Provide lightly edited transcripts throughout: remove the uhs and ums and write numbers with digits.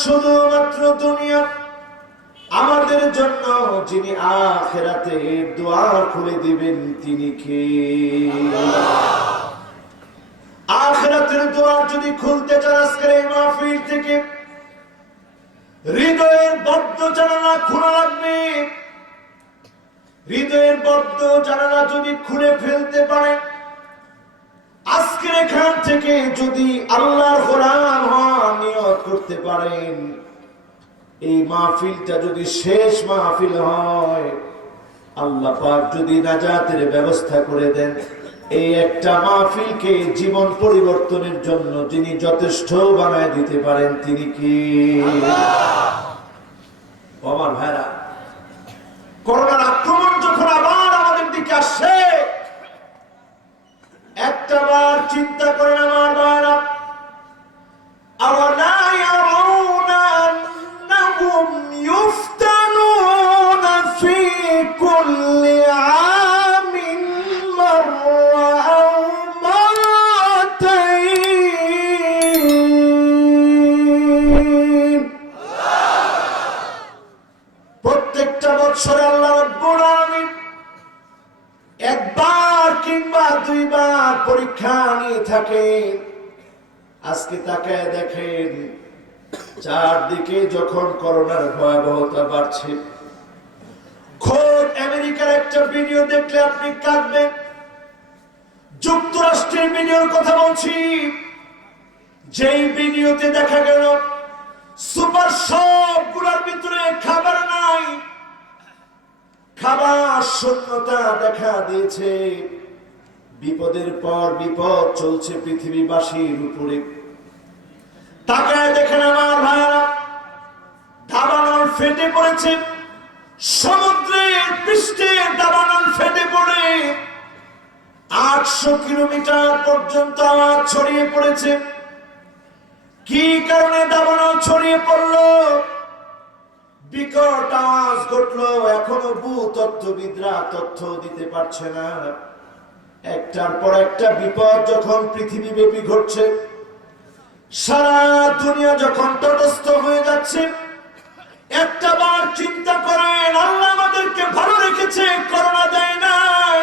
শুধুমাত্র দুনিয়া, আমাদের জন্য যিনি আখিরাতের দুয়ার খুলে দিবেন তিনি কে? আখিরাতের দুয়ার যদি খুলতে চান আজকের এই মাহফিল থেকে হৃদয়ের বদ্ধ জানালা খোলা লাগবে। হৃদয়ের বদ্ধ জানালা যদি খুলে ফেলতে পারেন, আজকের এখান থেকে যদি আল্লাহর গোলাম হওয়ার নিয়ত করতে পারেন, এই মাহফিলটা যদি শেষ মাহফিল হয়, আল্লাহ পাক যদি নাজাতের ব্যবস্থা করে দেন, এই একটা মাহফিলকে জীবন পরিবর্তনের জন্য যিনি যথেষ্ট বানায় দিতে পারেন তিনি কি? আমার ভাইরা, করোনার আক্রমণ যখন আবার আমাদের দিকে আসে, একটা বার চিন্তা করেন আমার ভাইরা, আওয়ালা ইয়ারাউনা আন্নাহুম ইফতানুনা ফি কুল্লি আমিন মাররা আও মারাতাইন। প্রত্যেকটা বছর আল্লাহ রাব্বুল আলামিন একবার কিংবা দুইবার পরীক্ষা নিয়ে থাকে। আজকে তাকায় দেখেন, চারদিকে যখন করোনার ভয়াবহতা বাড়ছে, খোদ আমেরিকার একটা ভিডিও দেখলে আপনি কাঁদবেন। যুক্তরাষ্ট্রের ভিডিওর কথা বলছি, যেই ভিডিওতে দেখা গেল সুপার শপগুলোর ভিতরে খাবার নাই, খাবার শূন্যতা দেখা দিয়েছে। বিপদের পর বিপদ চলছে পৃথিবীবাসীর উপরে। তাকায় দেখেন আমার ভাইরা, দাবানল ফেটে পড়েছে, সমুদ্রের পৃষ্ঠে দাবানল ফেটে পড়ে 800 কিলোমিটার পর্যন্ত আওয়াজ ছড়িয়ে পড়েছে। কি কারণে দাবানল ছড়িয়ে পড়লো? বিকট আওয়াজ ঘটলো, এখনো ভূতত্ত্ববিদরা তথ্য দিতে পারছে না। একটার পর একটা বিপদ যখন পৃথিবীব্যাপী ঘটছে, সারা দুনিয়া যখন তটস্থ হয়ে যাচ্ছে, একটা বার চিন্তা করেন, আল্লাহ আমাদেরকে ভালো রেখেছে, করোনা দেয় নাই।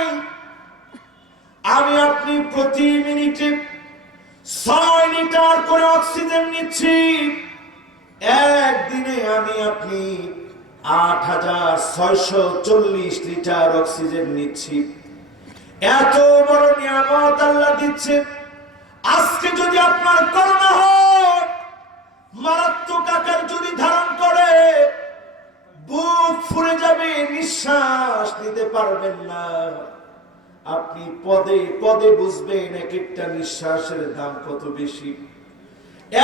আমি আপনি প্রতি মিনিটে 6 লিটার করে অক্সিজেন নিচ্ছি। একদিনে আমি আপনি 8640 লিটার অক্সিজেন নিচ্ছি। এত বড় নিয়ামত আল্লাহ দিচ্ছে। আজকে যদি আপনার করোনা হয়, মারাত্মক আকার যদি ধারণ করে, বুক ফুলে যাবে, নিঃশ্বাস নিতে পারবেন না। আপনি পদে পদে বুঝবেন এক একটা নিঃশ্বাসের দাম কত বেশি।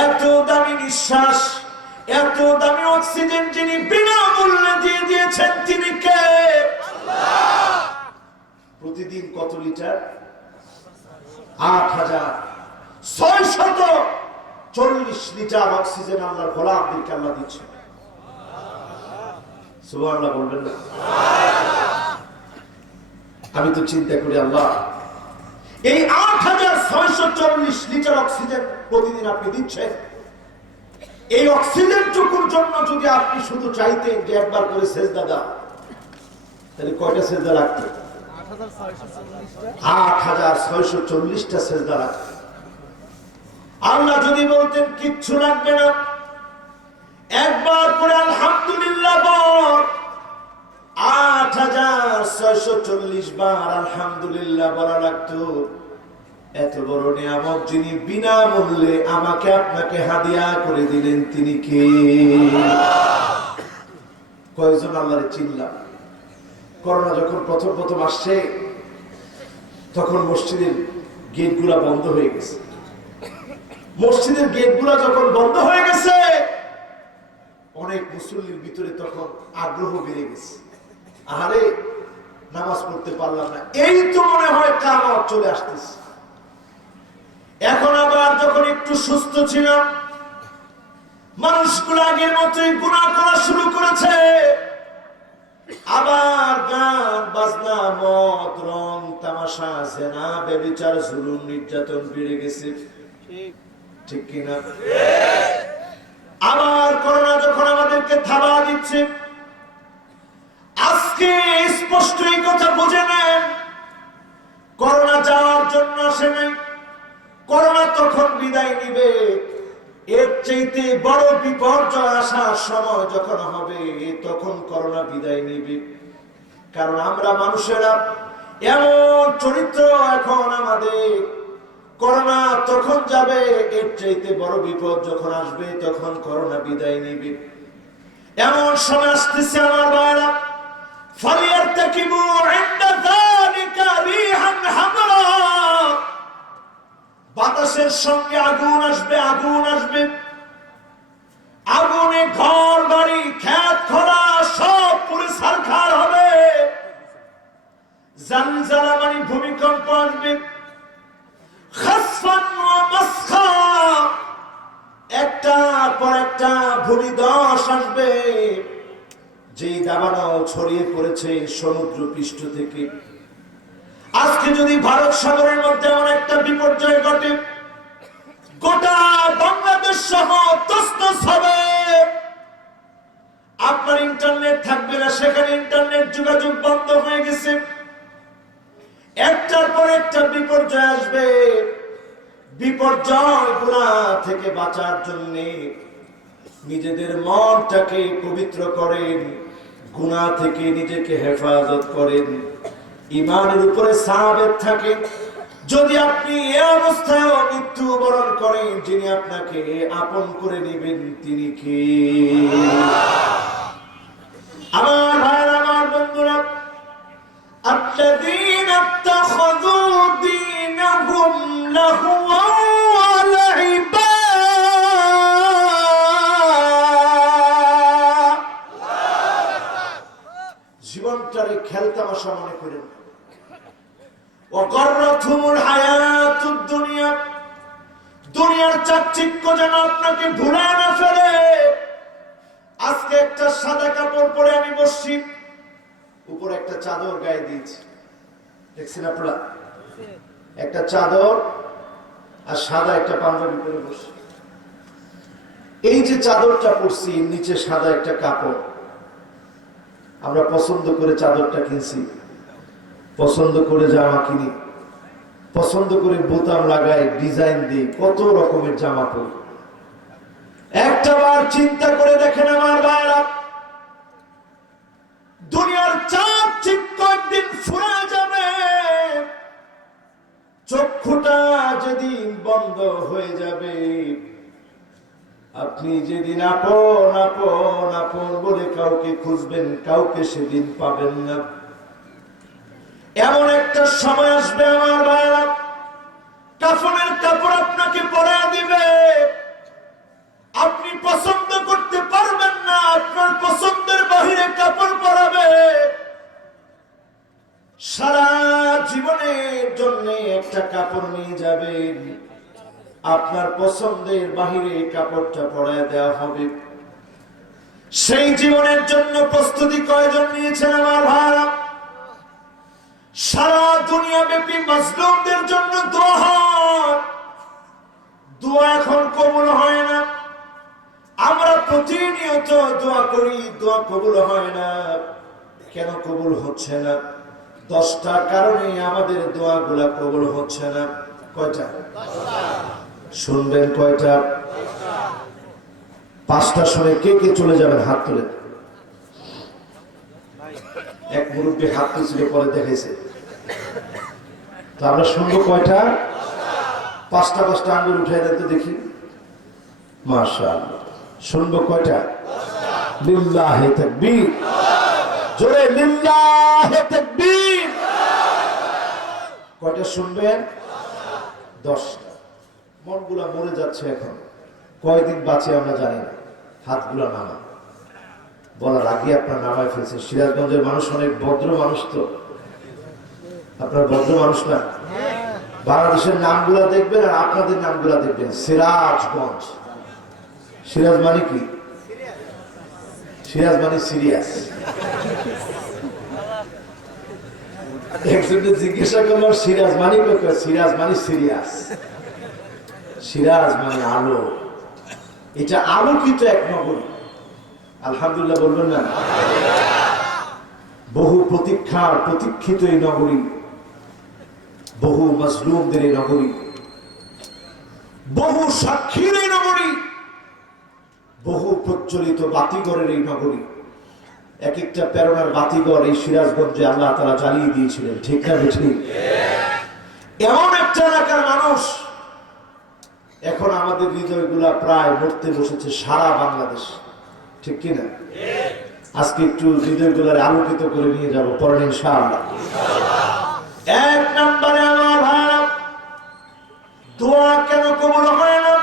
এত দামি নিঃশ্বাস, এত দামি অক্সিজেন যিনি বিনামূল্যে দিয়ে দিয়েছেন তিনি কে? আল্লাহ। প্রতিদিন কত লিটার? 8640 লিটার অক্সিজেন আল্লাহর গোলামদেরকে আল্লাহ দিচ্ছেন। সুবহানাল্লাহ বলবেন না? আমি তো চিন্তা করি, আল্লাহ এই 8640 লিটার অক্সিজেন প্রতিদিন আপনি দিচ্ছেন, এই অক্সিজেনটুকুর জন্য যদি আপনি শুধু চাইতেন যে একবার করে সেজদা দাও, তাহলে কয়টা সেজদা লাগতো? 8640টা সেজদা লাগতো। আল্লাহ যদি বলতেন কিচ্ছু লাগবে না, একবার করে আলহামদুলিল্লাহ বল, 8640 বার আলহামদুলিল্লাহ বলা লাগতো। এত বড় নিয়ামত যিনি বিনামূল্যে আমাকে আপনাকে হাদিয়া করে দিলেন তিনি কে? কয়জন আল্লাহরে চিনলাম? করোনা যখন প্রথম প্রথম আসছে, তখন মসজিদের গেটগুলা বন্ধ হয়ে গেছে। মসজিদের গেটগুলা যখন বন্ধ হয়ে গেছে, অনেক মুসল্লির ভিতরে তখন আগ্রহ বেড়ে গেছে। আরে নামাজ পড়তে পারলাম না, এই তো মনে হয় কিয়ামত চলে আসতেছে। এখন আবার যখন একটু সুস্থ ছিলাম, মানুষগুলো আগের মতোই গুনাহ করা শুরু করেছে। আবার গান বাজনা, মদ, রং, তামাশা, জেনা, ব্যভিচার, জুলুম, নির্যাতন বেড়ে গেছে। ঠিক কিনা? আবার করোনা যখন আমাদেরকে থাবা দিচ্ছে, আজকে স্পষ্ট এই কথা বুঝে নেন, করোনা যাওয়ার জন্য আসে নাই। করোনা তখন বিদায় নিবে, এর চাইতে বড় বিপর্যয় আসার সময় যখন হবে তখন করোনা বিদায় নিবে। কারণ আমরা মানুষেরা এমন চরিত্র এখন আমাদের, করোনা তখন যাবে, এর চাইতে বড় বিপদ যখন আসবে তখন করোনা বিদায় নিবে। এমন সময় আসতেছে আমার ভাইরা, ফালিয়ারতাকিবু ইনদা যালিকা রিহান হামরা, বাতাসের সঙ্গে আগুন আসবে, আগুন আসবে, আগুনে ঘর বাড়ি ক্ষেত খোলা সব পুরো ছারখার হবে। জালজালা মানে ভূমিকম্প আসবে, খাসফান ওয়া মাসখা, একটা পর একটা ভূমিধস আসবে, যেই দাবানল ছড়িয়ে পড়েছে সমুদ্র পৃষ্ঠ থেকে। আজকে যদি ভারত সাগরের মধ্যে এমন একটা বিপর্যয় ঘটে, গোটা বাংলাদেশ সহ তছনছ হবে। আপনার ইন্টারনেট থাকবে না, সেখানে ইন্টারনেট যোগাযোগ বন্ধ হয়ে গেছে। একটার পর একটা বিপর্যয় আসবে। বিপর্যয় গুনাহ থেকে বাঁচার জন্য নিজেদের মনটাকে পবিত্র করেন, গুনাহ থেকে নিজেকে হেফাজত করেন, ঈমানের উপরে সাবেত থাকেন। যদি আপনি এই অবস্থায় মৃত্যুবরণ করেন, যিনি আপনাকে আপন করে নেবেন তিনি কে? আমার ভাইরা, আমার বন্ধুরা, আল্লাযীনা ইত্তাখাযু দীনাহুম লাহওয়া ওয়া লাইবা, জীবনটারে খেলতামাশা মনে করেন। ওয়াগাররাতুহুমুল হায়াতুদ দুনিয়া, দুনিয়ার চাকচিক্য যেন আপনাকে ভুলে না ফেলে। আজকে একটা সাদা কাপড় পরে আমি বসছি, উপরে একটা চাদর গায়ে দিয়েছি, দেখছেন আপনারা? একটা চাদর আর সাদা একটা পাঞ্জাবি পরে বসছি। এই যে চাদরটা পরছি, নিচে সাদা একটা কাপড়, আমরা পছন্দ করে চাদরটা কিনছি, পছন্দ করে জামা কিনি, পছন্দ করে বোতাম লাগাই, ডিজাইন দিই, কত রকমের জামা পরি। একটা বার চিন্তা করে দেখেন আমার ভাইরা, দুনিয়ার চাকচিক্য একদিন ফুরে যাবে। চক্ষুটা যেদিন বন্ধ হয়ে যাবে, আপনি যেদিন আপন আপন আপন বলে কাউকে খুঁজবেন, কাউকে সেদিন পাবেন না। এমন একটা সময় আসবে আমার ভাইরা, কাফনের কাপড় আপনাকে পরায় দিবে, আপনি পছন্দ করতে পারবেন না, আপনার পছন্দের বাহিরে কাপড় পরাবে। সারা জীবনের জন্য একটা কাপড় নিয়ে যাবেন, আপনার পছন্দের বাহিরে কাপড়টা পরায় দেওয়া হবে। সেই জীবনের জন্য প্রস্তুতি কয়জন নিয়েছেন আমার ভাইরা? সারা দুনিয়া ব্যাপী মাজলুমদের জন্য দোয়া হয়, দোয়া এখন কবুল হয় না। আমরা প্রতিনিয়ত দোয়া করি, দোয়া কবুল হয় না। কেন কবুল হচ্ছে না? 10টা কারণে আমাদের দোয়াগুলা কবুল হচ্ছে না। কয়টা? শুনবেন কয়টা? 5টা শুনে কে কে চলে যাবেন হাত তুলে। এক মুরব্বী হাত তুলে পরে দেখেছে। তো আমরা শুনবো কয়টা? 5টা আঙ্গুল উঠাই দেন তো দেখি। মাশাআল্লাহ। শুনবো কয়টা? লিল্লাহি তাকবীর। জোরে লিল্লাহি তাকবীর। কয়টা শুনবেন? 10টা। মনগুলা মরে যাচ্ছে এখন, কয়দিন বাঁচে আমরা জানি না। হাতগুলা নামা, বলার আগে আপনার নামায় ফেলছে। সিরাজগঞ্জের মানুষ অনেক ভদ্র মানুষ, তো আপনার ভদ্র মানুষ না? বাংলাদেশের নামগুলা দেখবেন আর আপনাদের নামগুলা দেখবেন। সিরাজগঞ্জ, সিরাজ মানে কি? সিরাজ মানে সিরিয়াস। একজনকে জিজ্ঞাসা করলাম সিরাজ মানে কি? সিরাজ মানে সিরিয়াস, সিরাজ মানে আলো। এটা আলোকিত এক নগরী। আলহামদুলিল্লাহ বলবেন না? বহু প্রতীক্ষিত এই নগরী, বহু মাজলুমদের এই নগরী, বহু সাক্ষীর এই নগরী, বহু প্রজ্বলিত বাতিঘরের এই নগরী। এক একটা প্রেরণার বাতিঘর এই সিরাজগঞ্জে আল্লাহ তাআলা জ্বালিয়ে দিয়েছিলেন, ঠিক না বেঠিক? এমন একটা এলাকার মানুষ এখন আমাদের হৃদয়গুলা প্রায় মরতে বসেছে সারা বাংলাদেশ, ঠিক কিনা? আজকে একটু হৃদয়গুলার আলোকিত করে নিয়ে যাবো, পরে ইনশাআল্লাহ। এক নম্বরে আমার ভাইরা, দোয়া কেন কবুল হয় না?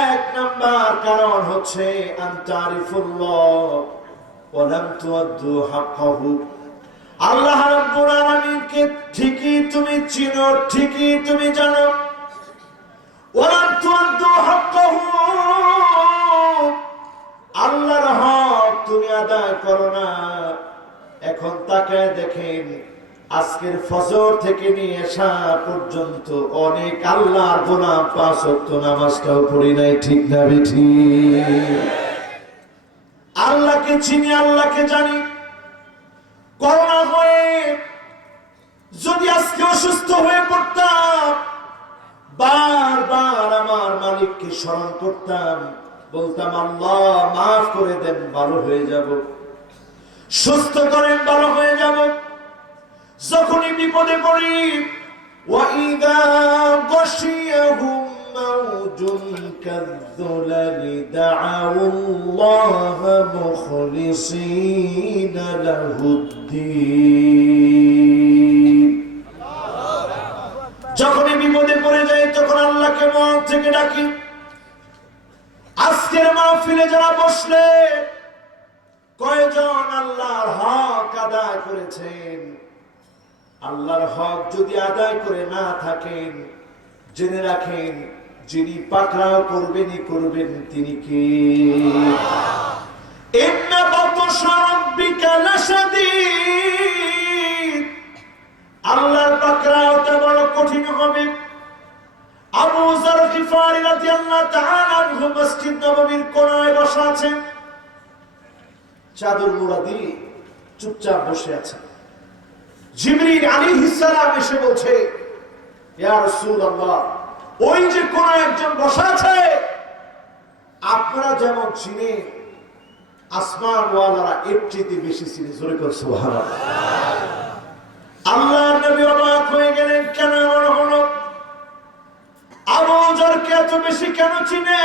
এক নাম্বার কারণ হচ্ছে আনতারিফুল্লাহ ওয়া লাম তুআদ্দু হাক্কাহু। আল্লাহ রাব্বুল আলামিনকে ঠিকই তুমি চিনো, ঠিকই তুমি জানো, ওয়া লাম তুআদ্দু হাক্কাহু, আল্লাহর হক তুমি আদায় করো না। এখন তাকায় দেখেন, আজকের ফজর থেকে নিয়ে আসা পর্যন্ত অনেক আল্লাহর গোলাম 5 ওয়াক্ত নামাজটাও পড়ি নাই, ঠিক না বেঠিক? আল্লাহকে চিনি, আল্লাহকে জানি। করোনা হয়ে যদি আজকে অসুস্থ হয়ে পড়তাম, বারবার আমার মালিককে স্মরণ করতাম, বলতাম আল্লাহ মাফ করে দেন, ভালো হয়ে যাব, সুস্থ করেন, ভালো হয়ে যাব। যখনই বিপদে পড়ি, ওয়াইদা গাশিয়াহুম মাউজুন কাযযুলালি দাআউল্লাহ মুখলিসিনা লাহুদ্দীন। যখনই বিপদে পড়ে যাই তখন আল্লাহকে মন থেকে ডাকি। আজকের মাহফিলে যারা বসলে, কয়জন আল্লাহর হক আদায় করেছেন? আল্লাহর হক যদি আদায় করে না থাকেন, জেনে রাখেন যিনি পাকড়াও করবেনই করবেন তিনি কে? ইন্না বাতশা রাব্বিকা লাশাদীদ। আল্লাহর পাকড়াওটা বড় কঠিন হবে। আবু যর গিফারী রাদিয়াল্লাহু তাআলা আনহু মসজিদ নববীর কোণায় বসা আছেন, চাদর মুড়া দিয়ে চুপচাপ বসে আছেন। জিবরিল আলাইহিস সালাম এসে বলছে, ইয়া রাসূলুল্লাহ, ওই যে কোণায় একজন বসা আছে, আপনারা যেমন চিনেন আসমানওয়ালারা এর চেয়ে বেশি চিনে। জোরে করে সুবহানাল্লাহ। আল্লাহর নবী অবাক হয়ে গেলেন, কেন এমন হলো? আবু যরকে এত বেশি কেন চিনে?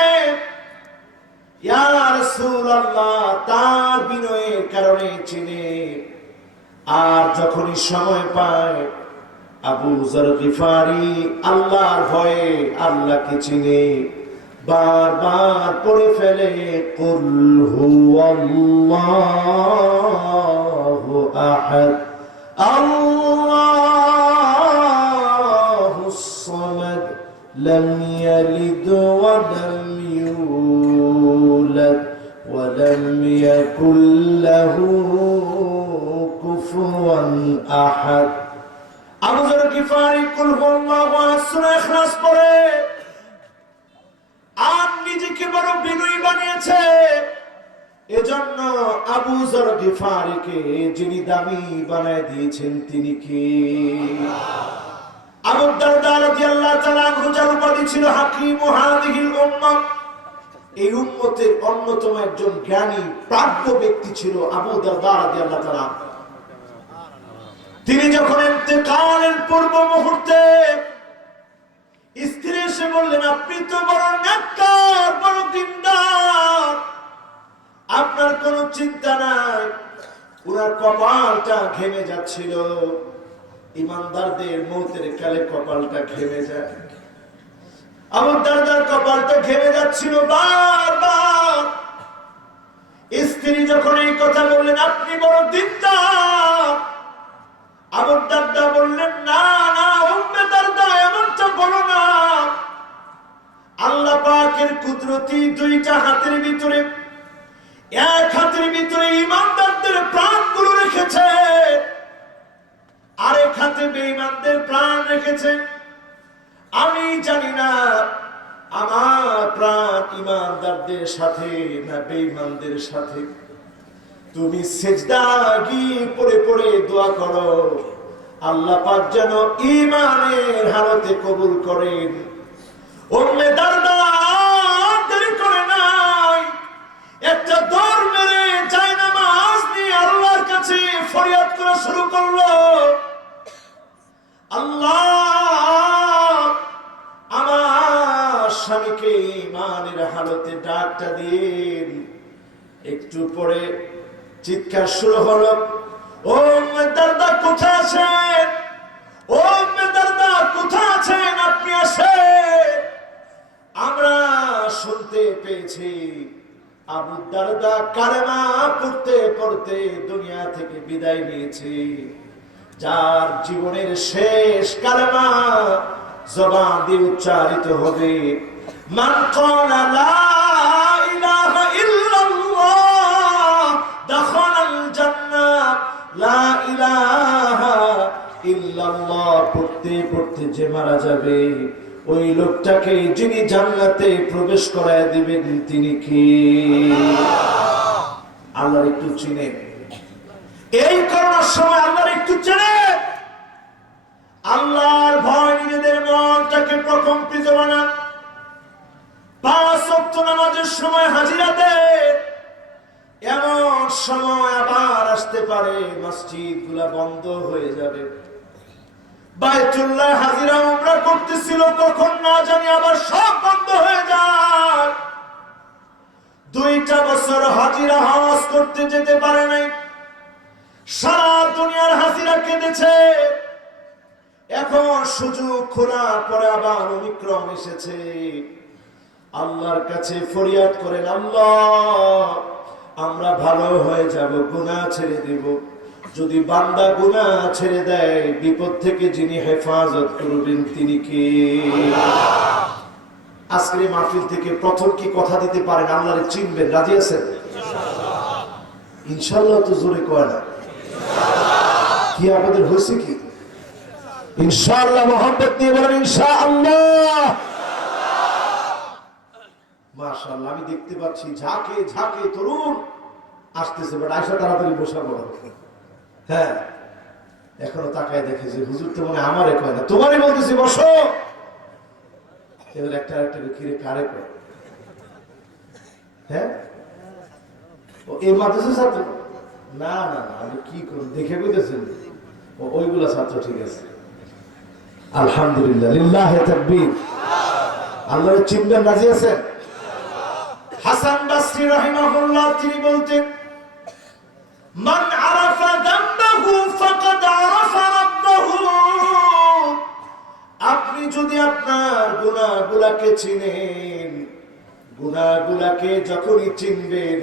ইয়া রাসূলুল্লাহ, তার বিনয়ের কারণে চিনে। আর যখনই সময় পায় আবু যর গিফারী আল্লাহর ভয়ে আল্লাহকে চিনে, বারবার পড়ে ফেলে কুল হুয়াল্লাহু আহাদ আল্লাহুস সামাদ লাম ইয়ালিদ ওয়া লাম ইউলাদ ওয়া লাম ইয়াকুল লাহু কুফুয়ান আহাদ। আবু যর গিফারী কুল হুয়াল্লাহু আহাদ সূরা ইখলাস পড়ে আর নিজেকে বড় বিনয়ী বানিয়েছে। এজন্য আবু যর গিফারীকে যিনি দামি বানায় দিয়েছেন তিনি কে? আবু দারদা রাদিয়াল্লাহু তাআলা আনহু যার উপাধি ছিল হাকিমু হাযিহিল উম্মাহ, এই উম্মতের অন্যতম একজন জ্ঞানী প্রাজ্ঞ ব্যক্তি ছিল আবু দারদা রাদিয়াল্লাহু তাআলা। তিনি যখন ইন্তেকালের পূর্ব মুহূর্তে স্ত্রী এসে বললেন, আপনি তো বড় নেককার, বড় দিনদার, আপনার কোনো চিন্তা নাই। ওনার কপালটা ঘেমে যাচ্ছিল। ইমানদারদের মৌতের কালে কপালটা ঘেমে যায়। আবু দারদার কপালটা ঘেমে যাচ্ছিল বারবার। স্ত্রী যখন এই কথা বললেন, আপনি বড় দিনদার, আবু দারদা বললেন, না না উম্মে দারদা, এমনটা বলো না। আল্লাহ পাকের কুদরতি দুইটা হাতের ভিতরে, এক হাতের ভিতরে ঈমানদারদের প্রাণগুলো রেখেছে, আরেক হাতে বেঈমানদের প্রাণ রেখেছে। আমি জানি না আমার প্রাণ ইমানদারদের সাথে না বেঈমানদের সাথে? তুমি সিজদা গিয়ে পড়ে পড়ে দোয়া করো, আল্লাহ পাক যেন ঈমানের হালতে কবুল করেন। উম্মে দারদা দেরি করে নাই, একটা দৌড় মেরে জায়নামাজ নিয়ে আল্লাহর কাছে ফরিয়াদ করা শুরু করলো, আল্লাহ আমার স্বামীকে ঈমানের হালতে ডাকটা দিন। একটু পরে চিৎকার শুরু হলো, ও উম্মে দারদা কোথায় আছেন? ও উম্মে দারদা কোথায় আছেন? আপনি আসেন, আমরা শুনতে পেয়েছি আবু দারদা কালেমা পড়তে পড়তে দুনিয়া থেকে বিদায় নিয়েছে। যার জীবনের শেষ কালেমা জবান দিয়ে উচ্চারিত হবে, মান ক্বালা লা ইলাহা ইল্লাল্লাহ দাখালাল জান্নাহ, লা ইলাহা ইল্লাল্লাহ পড়তে পড়তে যে মারা যাবে, ওই লোকটাকে যিনি জান্নাতে প্রবেশ করায় দিবেন তিনি কি? আল্লাহর একটু চিনে, এই করোনার সময় আল্লাহর একটু চেনে, আল্লাহর ভয় নিজেদের মনটাকে প্রকম্পিত বানান। 5 ওয়াক্ত নামাজের সময় হাজিরা দেন। এমন সময় আবার আসতে পারে মসজিদগুলা বন্ধ হয়ে যাবে। বায়তুল্লাহ হাজিরা উমরা করতেছিল, কখন না জানি আবার সব বন্ধ হয়ে যায়। 2টা বছর হাজিরা হজ করতে যেতে পারে নাই, সারা দুনিয়ার হাজিরা কেঁদেছে। এখন সুযোগ খোলার পরে আবার ওমিক্রন এসেছে। আল্লাহর কাছে ফরিয়াদ করেন, আল্লাহ আমরা ভালো হয়ে যাব, গুনাহ ছেড়ে দেব। যদি বান্দা গুনাহ ছেড়ে দেয়, বিপদ থেকে যিনি হেফাজত করবেন তিনি কে? আজকের মাহফিল থেকে প্রথম কি কথা দিতে পারেন আল্লাহরে চিনবেন? রাজি আছেন? ইনশাআল্লাহ তো জোরে কয় না, কি আপনাদের হয়েছে কি? ইনশাআল্লাহ মোহাম্মদ নিয়ে বলেন ইনশাআল্লাহ। মাশাআল্লাহ, আমি দেখতে পাচ্ছি ঝাঁকে ঝাঁকে তরুণ আসতেছে, বাট আয়সা তাড়াতাড়ি বসা পড়ো। হ্যাঁ, এখনো তাকায় দেখে যে হুজুর তো মনে আমারে কয় না, তোমারই বলতেছি বসো। এবার একটা একটা কিরে কারে কয়? হ্যাঁ, ও এই মাদ্রাসা ছাত্র? না না না, আমি কি করি দেখে বুঝতেছেন, ওইগুলা ছাত্র। ঠিক আছে, আলহামদুলিল্লাহ, লিল্লাহি তাকবীর। আল্লাহর চিনবেন, রাজি আছেন? হাসান বসরি রাহিমাহুল্লাহ তিনি বলতেন, মান আরাফা যামবাহু ফাকাদ আরাফা রাব্বাহু। আপনি যদি আপনার গুনাহগুলোকে চিনেন, গুনাহগুলোকে যখনই চিনবেন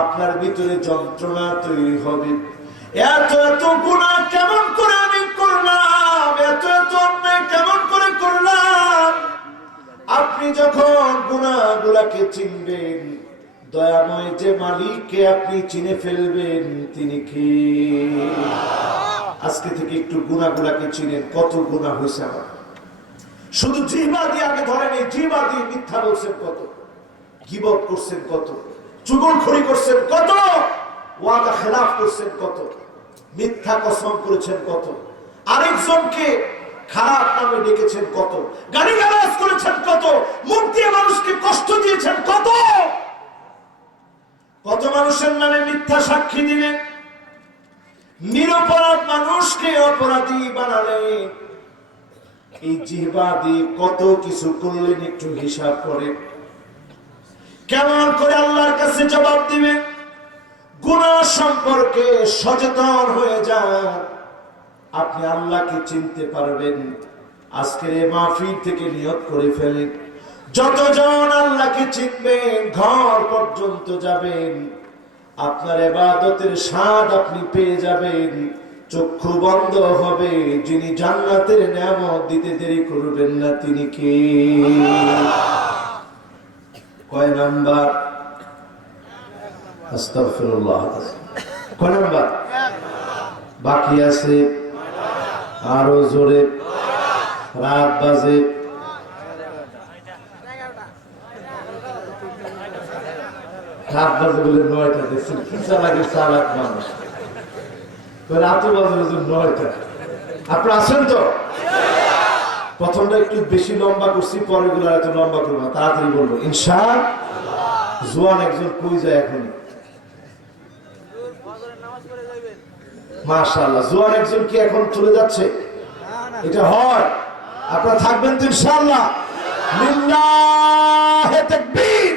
আপনার ভিতরে যন্ত্রণা তৈরি হবে। এত এত গুনাহ কেমন করে আমি করলাম, এত এত অন্যায় কেমন করে করলাম। আপনি যখন গুনাহগুলোকে চিনবেন, দয়াময় যে মালিককে আপনি চিনে ফেলবেন তিনি কি? আজকে থেকে একটু গুনাহগুলোকে চিনেন। কত গুনাহ হয়েছে আমার, শুধু জিহ্বা দিয়ে আগে ধরেন, এই জিহ্বা দিয়ে মিথ্যা বলছেন কত, গীবত করছেন কত, চুগলখড়ি করছেন কত, ওয়াদা খেলাফ করছেন কত, মিথ্যা কসম করেছেন কত, আরেকজনকে খারাপ নামে ডেকেছেন কত, গালিগালাজ করেছেন কত, মুখ দিয়ে মানুষকে কষ্ট দিয়েছেন কত, কত মানুষের নামে মিথ্যা সাক্ষী দিলেন, নিরপরাধ মানুষকে অপরাধী বানালেন। এই জিহ্বা দিয়ে কত কিছু করলেন, একটু হিসাব করে কেমন করে আল্লাহর কাছে জবাব দিবেন। গুনাহ সম্পর্কে সচেতন হয়ে যান, আপনি আল্লাহকে চিনতে পারবেন। আজকের এই মাহফিল থেকে নিয়ত করে ফেলেন, যতজন আল্লাহকে চিনবেন ঘর পর্যন্ত যাবেন, আপনার ইবাদতের স্বাদ আপনি পেয়ে যাবেন। চক্ষু বন্ধ হবে, যিনি জান্নাতের নিয়ামত দিতে দেরি করবেন না তিনি কে? কয় নাম্বার? আস্তাগফিরুল্লাহ। কয় নাম্বার বাকি আছে? আরো জোরে, রাত বাজে রাত বাজে বলে 9টা, দেখছেন কি চালাকি চালাক মানুষ, রাতে বাজে বলে 9টা। আপনারা আছেন তো? প্রথমটা একটু বেশি লম্বা করছি, পরের গুলো এত লম্বা করবো না, তাড়াতাড়ি বলবো ইনশাআল্লাহ। জোয়ান একজন কই যায় এখনই? মাশাআল্লাহ, জোয়ান একজন কি এখন চলে যাচ্ছে? এটা হয়? আপনারা থাকবেন তো ইনশাআল্লাহ? লিল্লাহে তাকবীর।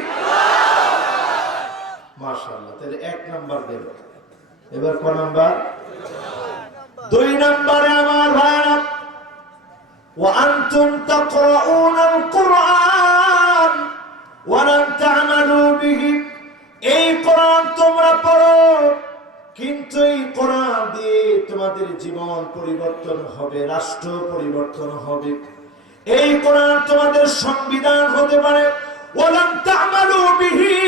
মাশাআল্লাহ, তাহলে 1 নাম্বার গেল। এবার কোন নাম্বার? 2 নম্বরে আমার ভাইরা, ওয়া আনতুম তাকরাউনাল কুরআন ওয়া লাম তা'মালু বিহি। এই কোরআন তোমরা পড়ো, কিন্তু এই কোরআন দিয়ে তোমাদের জীবন পরিবর্তন হবে, রাষ্ট্র পরিবর্তন হবে। এই কোরআন তোমাদের সংবিধান হতে পারে। ওয়া লাম তা'মালু বিহি।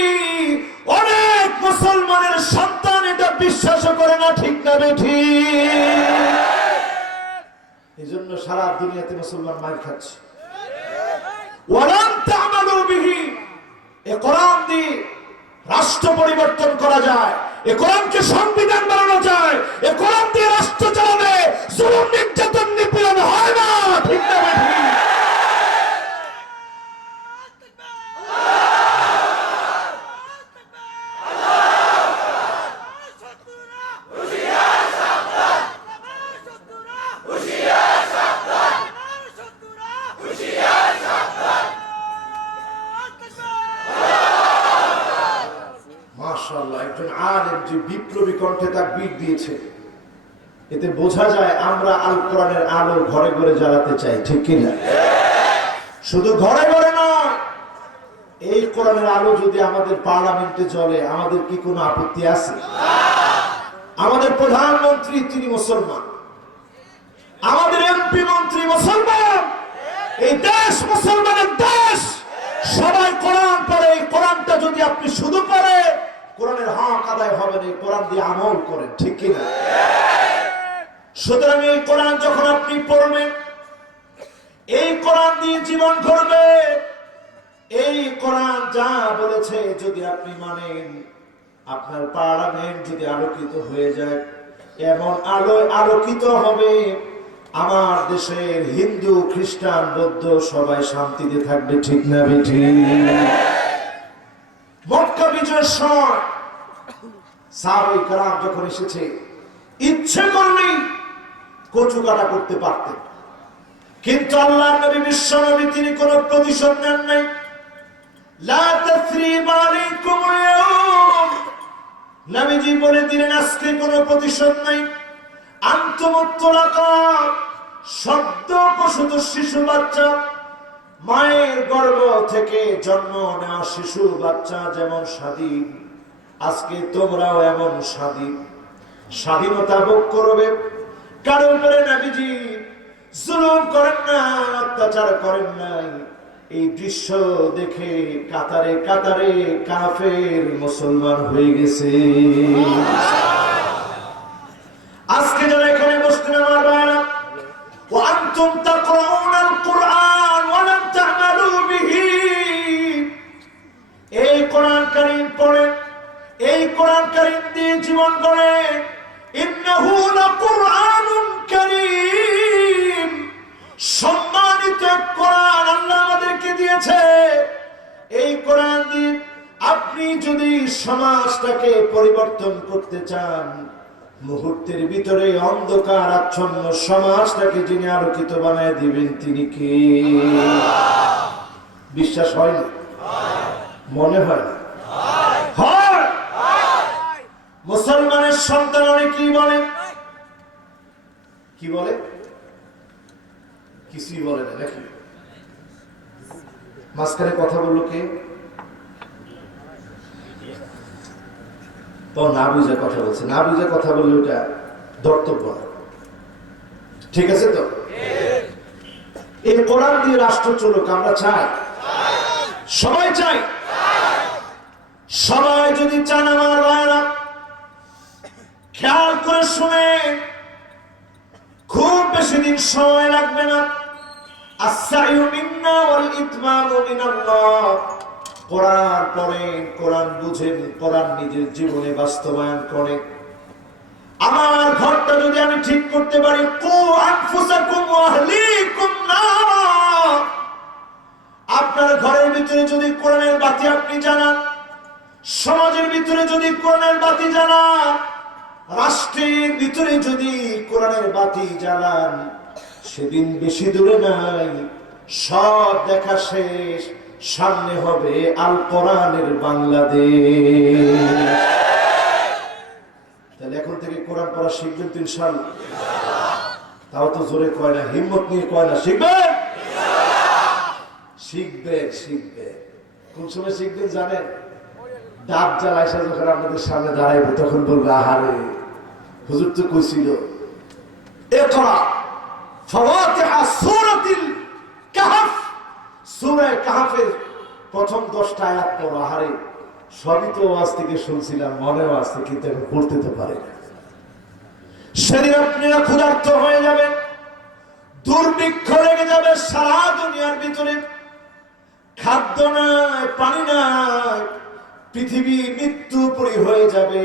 অনেক মুসলমানের সন্তান এটা বিশ্বাস করে না, ঠিক না বেঠিক? এই জন্য সারা দুনিয়াতে মুসলমান মার খাচ্ছে। ওয়ালাম তা'মালু বিহি। এই কোরআন দিয়ে রাষ্ট্র পরিবর্তন করা যায়, এই কোরআনকে সংবিধান বানানো যায়, এই কোরআন দিয়ে রাষ্ট্র চালাবে, জুলুম নির্যাতন নিপীড়ন হয় না, ঠিক না বেঠিক? মাশাআল্লাহ, একজন আলেম যে বিপ্লবী কণ্ঠে তাকবীর দিয়েছে, এতে বোঝা যায় আমরা আল কোরআনের আলো ঘরে ঘরে জ্বালাতে চাই, ঠিক কি না? শুধু ঘরে ঘরে নয়, এই কোরআনের আলো যদি আমাদের পার্লামেন্টে জ্বলে, আমাদের কি কোনো আপত্তি আছে? আমাদের প্রধানমন্ত্রী তিনি মুসলমান, আমাদের এমপি মন্ত্রী মুসলমান, এই দেশ মুসলমানের দেশ, সবাই কোরআন পড়ে। এই কোরআনটা যদি আপনি শুধু পড়ে, কোরআনের হক আদায় হবে না, এই কোরআন দিয়ে আমল করেন, ঠিক কি না? সুতরাং এই কোরআন যখন আপনি পড়বেন, এই কোরআন দিয়ে জীবন গড়বে। এই কোরআন যা বলেছে যদি আপনি মানেন, আপনার পার্লামেন্ট যদি আলোকিত হয়ে যায়, এমন আলোয় আলোকিত হবে, আমার দেশের হিন্দু, খ্রিস্টান, বৌদ্ধ সবাই শান্তিতে থাকবে, ঠিক না বেঠিক? মক্কা বিজয়ের সময় সাহাবায়ে কেরাম যখন এসেছে, ইচ্ছে করলেই কচু কাটা করতে পারতেন, কিন্তু আল্লাহর নবী, বিশ্ব নবী, তিনি কোনো প্রতিশোধ নেন নাই। লা তাসরিবা আলাইকুমুল ইয়াওম, নবীজি বলে দিলেন আজকে কোনো প্রতিশোধ নাই। আনতুমুত তুলাকা, সদ্যপ্রসূত শিশু বাচ্চা, মায়ের গর্ভ থেকে জন্ম নেওয়া শিশু বাচ্চা যেমন স্বাধীন, আজকে তোমরাও এমন স্বাধীন, স্বাধীনতা ভোগ করবে। কারো উপরে নবীজি জুলুম করেন না, অত্যাচার করেন নাই। এই দৃশ্য দেখে কাতারে কাতারে কাফের মুসলমান হয়ে গেছে। আজকে যারা এখানে বসতেন আমার ভাইরা, ওয়া আনতুম তাকরাউনাল কুরআন ওয়া লাম তা'মালু বিহি। এই কোরআন কারীম পড়েন, এই কোরআন কারীম দিয়ে জীবন গড়েন। ইন্নাহু লাকুরআনুন কারীম, সম্মানিত কোরআন আল্লাহ আমাদেরকে দিয়েছে। এই কোরআন দিয়ে আপনি যদি সমাজটাকে পরিবর্তন করতে চান, মুহূর্তের ভিতরে অন্ধকার আচ্ছন্ন সমাজটাকে যিনি আলোকিত বানায় দিবেন, তিনি কে? বিশ্বাস হয় না? মনে হয় না? হয়। মুসলমানের সন্তান কি বলে? কি বলে? কিছুই বলে না নাকি? মাঝখানে কথা বললো কে? তো না বুঝে কথা বলছে, না বুঝে কথা বললে ওটা ধর্তব্য না, ঠিক আছে তো? এই কোরআন দিয়ে রাষ্ট্র চলুক আমরা চাই, সবাই চাই। সবাই যদি চান আমার ভাইরা, খেয়াল করে শুনে, খুব বেশি দিন সময় লাগবে না। আস-সা'য়ু মিন্না ওয়াল ইতমামু মিনাল্লাহ। কোরআন পড়েন, কোরআন বুঝেন, কোরআন নিজের জীবনে বাস্তবায়ন করেন। আমার ঘরটা যদি আমি ঠিক করতে পারি, কু আনফুসাকুম ওয়া আহলিকুম নার, আপনার ঘরের ভিতরে যদি কোরআনের বাতি আপনি জ্বালান, সমাজের ভিতরে যদি কোরআনের বাতি জ্বালান, রাষ্ট্রের ভিতরে যদি কোরআনের বাতি জ্বালান, সেদিন বেশি দূরে নাই, সব দেখা শেষ, সামনে হবে আল কোরআনের বাংলাদেশ। তাহলে এখন থেকে কোরআন পড়া শিখবেন তো ইনশাআল্লাহ? তাও তো জোরে কয় না, হিম্মত নিয়ে কয় না, শিখবেন শিখবেন শিখবেন। কোন সময় শিখবেন জানেন? ডাব জ্বালাইসা যখন আপনাদের সামনে দাঁড়াইবে তখন বলবে, আহারে হুজুর তো কইছিল ইকরা ফাওয়াতিহা সূরাতুল কাহফ, সূরা কাহফের প্রথম 10টা আয়াত পড়ো। আহারে সবই তো ওয়াজ থেকে শুনছিলাম, মনেও আছে, কিন্তু এখন পড়তে তো পারে না। শরীর আপনারা ক্ষুধার্ত হয়ে যাবেন, দুর্ভিক্ষ লেগে যাবে সারা দুনিয়ার ভিতরে, খাদ্য নাই, পানি নাই, পৃথিবী মৃত্যুপুরী হয়ে যাবে।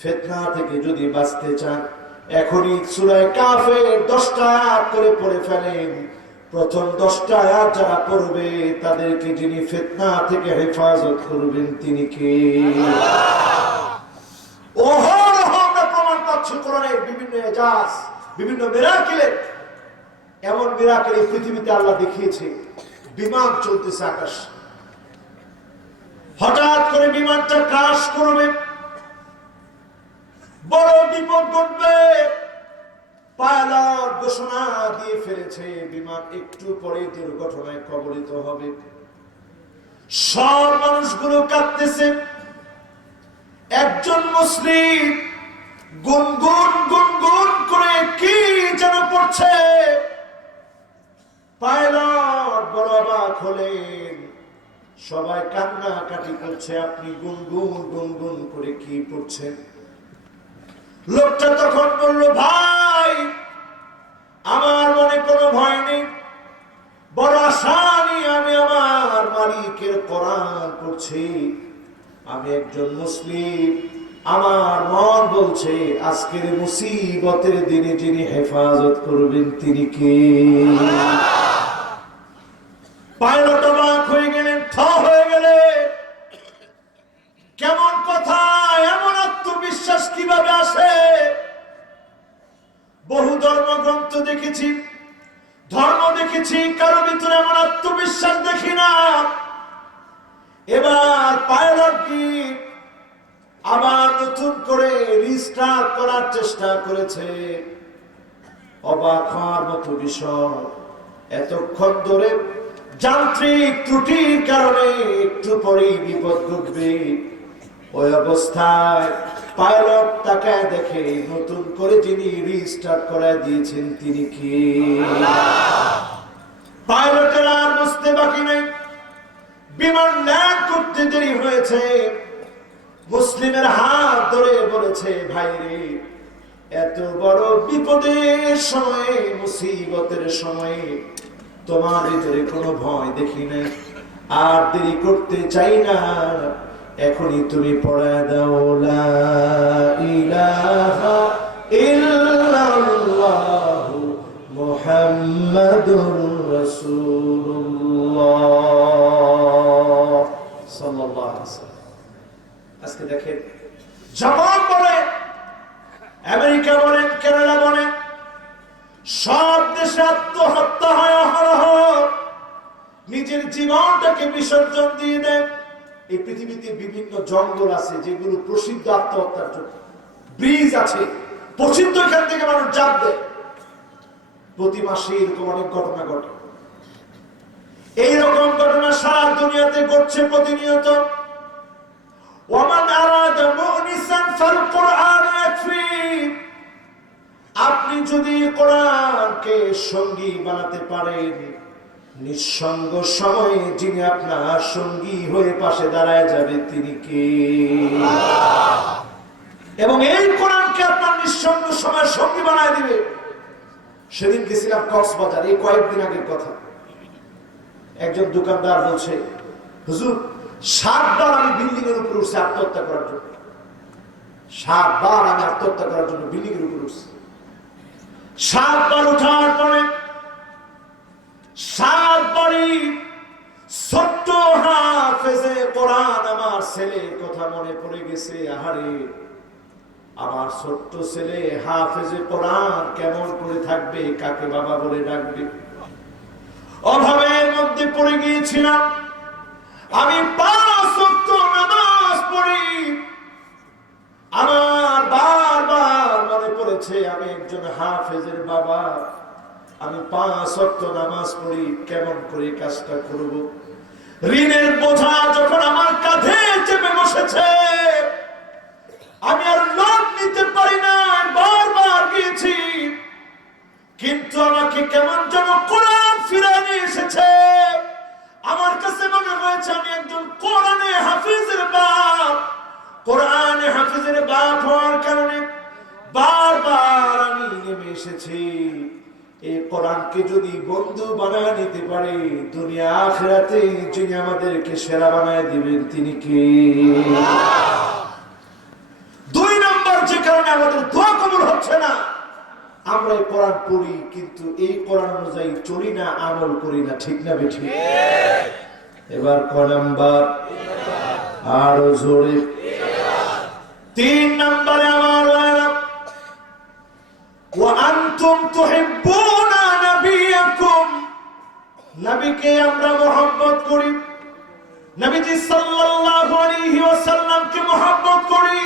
ফিতনা থেকে যদি বাঁচতে চান, এখনই সূরা কাহফের 10টা আয়াত করে পড়ে ফেলেন। প্রথম 10টা আয়াত যারা পড়বে তাদেরকে যিনি ফিতনা থেকে হেফাজত করবেন তিনি কে? অহরহ আমরা প্রমাণ পাচ্ছি কোরআনের বিভিন্ন এজাজ, বিভিন্ন মিরাকেলের। এমন মিরাকেল এই পৃথিবীতে আল্লাহ দেখিয়েছে। বিমান চলতেছে আকাশ, হঠাৎ করে বিমানটা ক্রাশ করবে, বড় বিপদ ঘটবে। পাইলট ঘোষণা দিয়ে ফেলেছে বিমান একটু পরে দুর্ঘটনায় কবলিত হবে। সব মানুষগুলো কাঁদতেছে। একজন মুসলিম গুনগুন গুনগুন করে কি যেন পড়ছে। পাইলট বড় অবাক হলেন, সবাই কান্নাকাটি করছে, আপনি গুনগুন গুনগুন করে কি পড়ছেন? লোকটা তখন বলল, ভাই আমার মনে কোনো ভয় নেই, বড় আশা নিয়ে আমি আমার মালিকের কোরআন পড়ছি। আমি একজন মুসলিম, আমার মন বলছে আজকের মুসিবতের দিনে যিনি হেফাজত করবেন তিনি কে? পাইলট অবাক হয়ে গেলেন, থ হয়ে গেলেন। কেমন কথা, এমন আত্মবিশ্বাস কিভাবে আসে? বহু ধর্মগ্রন্থ দেখেছি, ধর্ম দেখেছি, কারো ভিতরে এমন আত্মবিশ্বাস দেখি না। এবার পাইলট কি আবার নতুন করে রিস্টার্ট করার চেষ্টা করেছে। অবাক হওয়ার মতো বিষয়, এতক্ষণ ধরে যান্ত্রিক ত্রুটির কারণে একটু পরেই বিপদ ঘটবে। ওই অবস্থায় পাইলট তাকায় দেখে নতুন করে যিনি রিস্টার্ট করে দিয়েছেন তিনি কি? পাইলটের আর বুঝতে বাকি নেই, বিমান ল্যান্ড করতে দেরি হয়েছে। মুসলিমের হাত ধরে বলেছে, ভাই রে, এত বড় বিপদের সময়ে, মুসিবতের সময়ে তোমার ভিতরে কোনো ভয় দেখি নাই, আর দেরি করতে চাই না, এখনই তুমি পড়ায় দাও লা ইলাহা ইল্লাল্লাহু মুহাম্মাদুর রাসূলুল্লাহ সাল্লাল্লাহু আলাইহি ওয়াসাল্লাম। আজকে দেখেন, জাপান বলেন, আমেরিকা বলেন, কেরালা বলেন, সব দেশে আত্মহত্যা হয় অহরহ, নিজের জীবনটাকে বিসর্জন দিয়ে দেন। এই পৃথিবীতে বিভিন্ন জঙ্গল আছে যেগুলো প্রসিদ্ধ আত্মহত্যার জন্য, ব্রিজ আছে প্রসিদ্ধ, এখান থেকে মানুষ জাপ দেয়। প্রতি মাসে এরকম অনেক ঘটনা ঘটে। এইরকম ঘটনা সারা দুনিয়াতে ঘটছে প্রতিনিয়ত। ওয়ামান আরাদা মুনিসান ফাল কুরআন ইয়াকফি। আপনি যদি কোরআনকে সঙ্গী বানাতে পারেন, নিঃসঙ্গ সময়ে যিনি আপনার সঙ্গী হয়ে পাশে দাঁড়ায় যাবে তিনি কে? এবং এই কোরআনকে আপনার নিঃসঙ্গ সময় সঙ্গী বানায় দিবে। সেদিন গেছিলাম কক্সবাজার, এই কয়েকদিন আগের কথা। একজন দোকানদার বলছে, হুজুর 7 বার আমি বিল্ডিং এর উপরে উঠছি আত্মহত্যা করার জন্য। 7 বার আমি আত্মহত্যা করার জন্য বিল্ডিং এর উপরে উঠছি। 7 বার উঠার পরে 7 বারই ছোট্ট হাফেজে কোরআন আমার ছেলের কথা মনে পড়ে গেছে। আহারে, আমার ছোট্ট ছেলে হাফেজে কোরআন কেমন করে থাকবে, কাকে বাবা বলে ডাকবে। অভাবের মধ্যে পড়ে গিয়েছিলাম। আমি 5 ওয়াক্ত নামাজ পড়ি। আমার বারবার মনে পড়েছে আমি একজন হাফেজের বাবা, আমি 5 ওয়াক্ত নামাজ পড়ি, কেমন করে কাজটা করব। ঋণের বোঝা যখন আমার কাঁধে চেপে বসেছে, আমি আর লোন নিতে পারি না, বারবার গিয়েছি, কিন্তু আমাকে কেমন যেন কোরআন ফিরিয়ে নিয়ে এসেছে। আমার কাছে মনে হয়েছে আমি একজন কোরআনে হাফিজের বাপ। কোরআনে হাফিজের বাপ হওয়ার কারণে বারবার আমি নেমে এসেছি। এই কোরআনকে যদি বন্ধু বানায় নিতে পারে, দুনিয়া আখিরাতে যিনি আমাদেরকে সেরা বানায় দিবেন তিনি কে? 2 নম্বর যে কারণে আমাদের দোয়া কবুল হচ্ছে না, আমরা এই কোরআন পড়ি কিন্তু এই কোরআন অনুযায়ী চলি না, আমল করি না। ঠিক না বেঠিক? এবার ক নাম্বার? আরো জোরে। 3 নম্বরে আমার ওয়া আনতুম তুহিব্বুনা নাবিয়াকুম, নবীকে আমরা মহব্বত করি, নবীজি সাল্লাল্লাহু আলাইহি ওয়াসাল্লামকে মহব্বত করি।